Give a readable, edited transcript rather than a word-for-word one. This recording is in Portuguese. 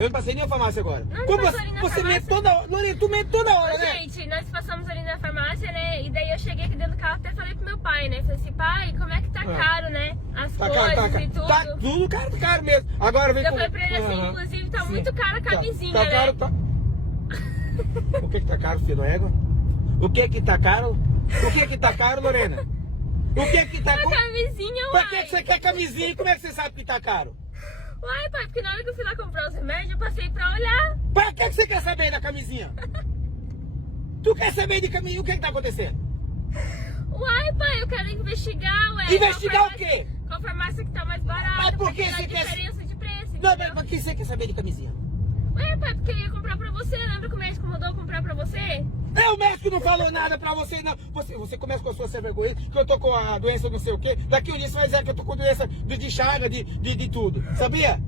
Eu não passei nem a farmácia agora. Não, Como passou ali na você farmácia. mente toda hora. Lorena, tu mente toda hora, né? Gente, nós passamos ali na farmácia, né? E daí eu cheguei aqui dentro do carro, até falei pro meu pai, né? Falei assim, pai, como é que tá caro, né? As Tá coisas caro, e tudo. Tá tudo caro, caro mesmo. Agora vem Eu com... falei pra ele assim, Aham. inclusive, tá Sim. muito cara a camisinha, tá né? caro, tá... O que tá caro, filho? Égua? O que tá caro? O que tá caro, Lorena? O que tá A caro? camisinha, Pra uai. que você quer camisinha e como é que você sabe que tá caro? Uai, pai, porque na hora que eu fui lá comprar os remédios, eu passei pra olhar. Pra que você quer saber da camisinha? Tu quer saber de camisinha? O que tá acontecendo? Uai, pai, eu quero investigar, ué. Investigar Qual o quê? farmácia- Qual farmácia que tá mais barata? Mas por porque que dá você quer- diferença de preço, Não, entendeu? mas pra que você quer saber de camisinha? Ué, pai, porque eu ia comprar pra você. Lembra que o médico mandou eu comprar pra você? O médico não falou nada pra você, não. Você começa com a sua sem vergonha, que eu tô com a doença não sei o quê. Daqui um dia você vai dizer que eu tô com doença de chaga, de tudo. Sabia?